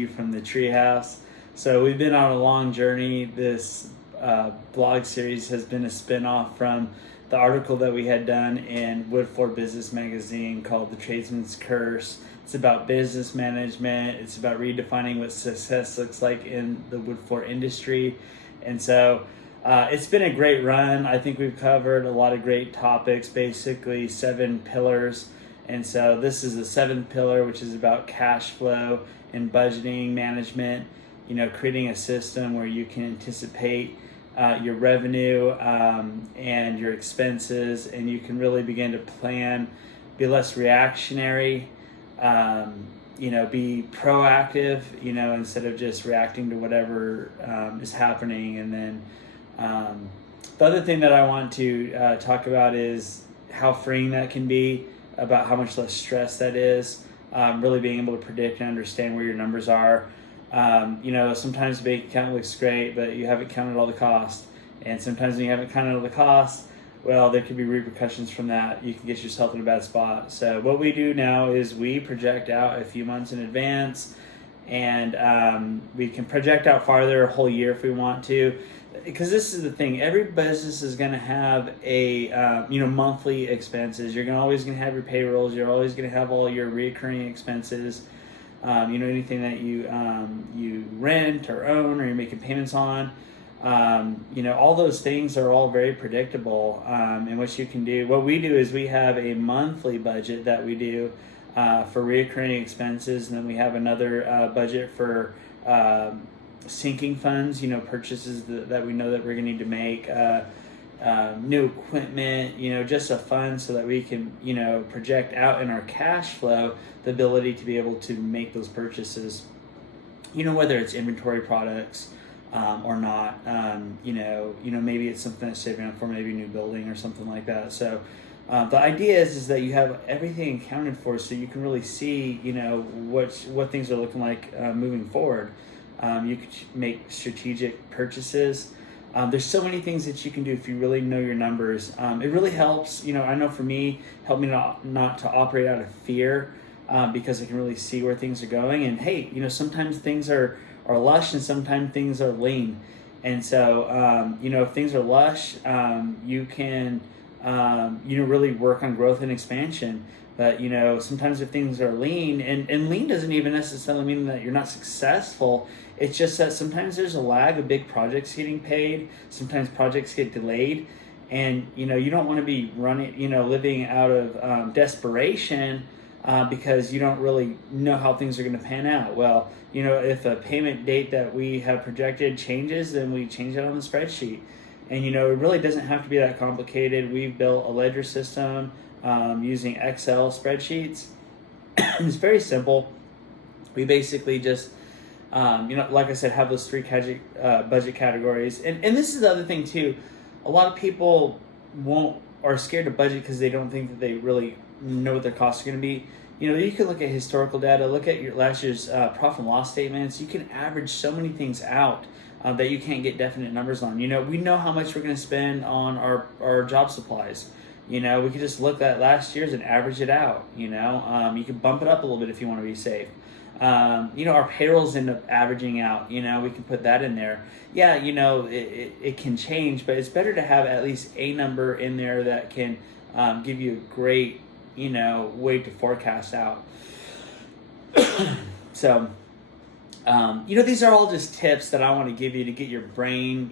you from the treehouse. So we've been on a long journey. This blog series has been a spin-off from the article that we had done in Wood Floor Business Magazine called The Tradesman's Curse. It's about business management. It's about redefining what success looks like in the wood floor industry. And so it's been a great run. I think we've covered a lot of great topics, basically 7 pillars. And so this is the 7th pillar, which is about cash flow and budgeting management, creating a system where you can anticipate your revenue and your expenses, and you can really begin to plan, be less reactionary, be proactive, instead of just reacting to whatever is happening. And then the other thing that I want to talk about is how freeing that can be, about how much less stress that is, really being able to predict and understand where your numbers are. Sometimes the bank account looks great, but you haven't counted all the cost. And sometimes when you haven't counted all the cost, well, there could be repercussions from that. You can get yourself in a bad spot. So what we do now is we project out a few months in advance, and we can project out farther, a whole year if we want to. Because this is the thing, every business is going to have a monthly expenses. You're always going to have your payrolls. You're always going to have all your recurring expenses. Anything that you rent or own or you're making payments on. All those things are all very predictable. And what you can do, what we do is we have a monthly budget that we do for recurring expenses, and then we have another budget for sinking funds, purchases that we know that we're going to need to make, new equipment, just a fund so that we can, project out in our cash flow the ability to be able to make those purchases, whether it's inventory products or not, maybe it's something that's saving up for maybe a new building or something like that. So the idea is that you have everything accounted for so you can really see, what things are looking like moving forward. You could make strategic purchases. There's so many things that you can do if you really know your numbers. It really helps, I know for me, helped me not to operate out of fear because I can really see where things are going. And hey, sometimes things are lush and sometimes things are lean. And so, if things are lush, you can, really work on growth and expansion. But, sometimes if things are lean, and lean doesn't even necessarily mean that you're not successful. It's just that sometimes there's a lag of big projects getting paid. Sometimes projects get delayed. And, you don't want to be living out of desperation because you don't really know how things are going to pan out. Well, if a payment date that we have projected changes, then we change it on the spreadsheet. And, it really doesn't have to be that complicated. We've built a ledger system using Excel spreadsheets. It's very simple. We basically just, like I said, have those 3 budget categories. And this is the other thing too. A lot of people are scared to budget because they don't think that they really know what their costs are going to be. You can look at historical data, look at your last year's profit and loss statements. You can average so many things out that you can't get definite numbers on. We know how much we're going to spend on our job supplies. We could just look at last year's and average it out. You can bump it up a little bit if you want to be safe. Our payrolls end up averaging out. We can put that in there. Yeah, it can change, but it's better to have at least a number in there that can give you a great, way to forecast out. So, these are all just tips that I want to give you to get your brain,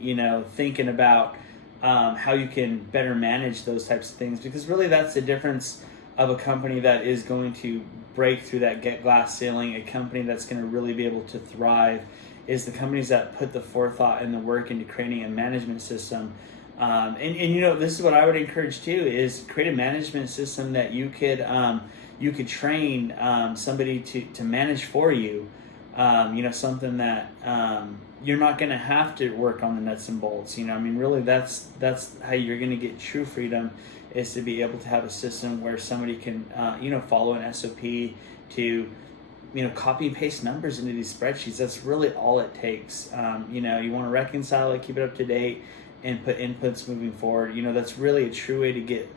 thinking about how you can better manage those types of things, because really that's the difference of a company that is going to break through that get glass ceiling. A company that's going to really be able to thrive is the companies that put the forethought and the work into creating a management system. This is what I would encourage too, is create a management system that you could train somebody to manage for you. Something that you're not going to have to work on the nuts and bolts. Really that's how you're going to get true freedom, is to be able to have a system where somebody can, follow an SOP to, copy and paste numbers into these spreadsheets. That's really all it takes. You want to reconcile it, keep it up to date, and put inputs moving forward. That's really a true way to get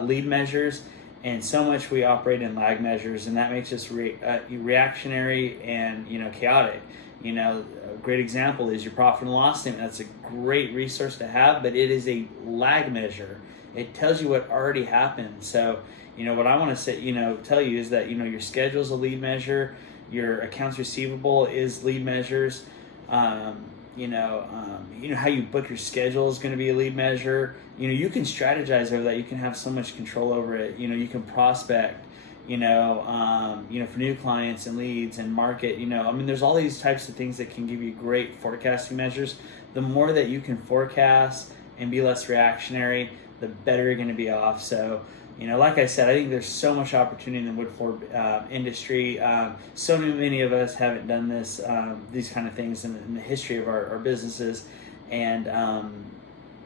lead measures. and so much we operate in lag measures, and that makes us reactionary and chaotic. A great example is your profit and loss statement. That's a great resource to have, but it is a lag measure. It tells you what already happened. So what I want to say, tell you is that your schedule is a lead measure, your accounts receivable is lead measures. How you book your schedule is going to be a lead measure. You can strategize over that. You can have so much control over it. You can prospect, for new clients and leads and market. There's all these types of things that can give you great forecasting measures. The more that you can forecast and be less reactionary, the better you're going to be off. So, like I said, I think there's so much opportunity in the wood floor industry. So many of us haven't done this, these kind of things in the history of our businesses. And,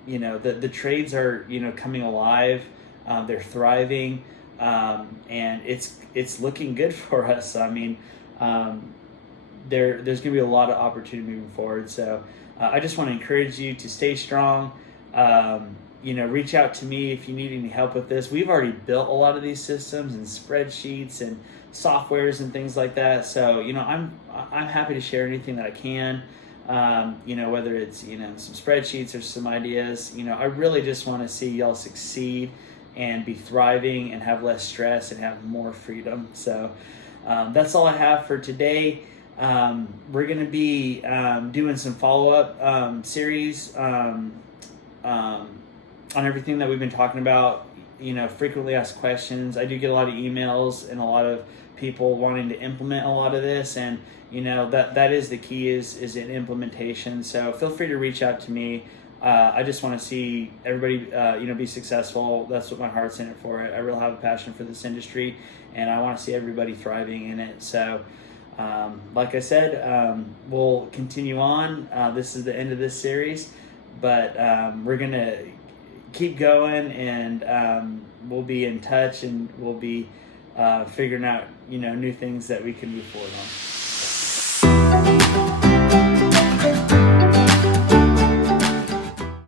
the trades are, coming alive. They're thriving. And it's looking good for us. There's going to be a lot of opportunity moving forward. So I just want to encourage you to stay strong. Reach out to me if you need any help with this. We've already built a lot of these systems and spreadsheets and softwares and things like that. So, I'm happy to share anything that I can, whether it's, some spreadsheets or some ideas. I really just want to see y'all succeed and be thriving and have less stress and have more freedom. So that's all I have for today. We're going to be doing some follow-up series on everything that we've been talking about, frequently asked questions. I do get a lot of emails and a lot of people wanting to implement a lot of this, and that is the key is in implementation. So feel free to reach out to me. I just want to see everybody be successful. That's what my heart's in it for. I really have a passion for this industry, and I want to see everybody thriving in it. So like I said, we'll continue on. This is the end of this series, but we're gonna keep going, and we'll be in touch, and we'll be figuring out new things that we can move forward on.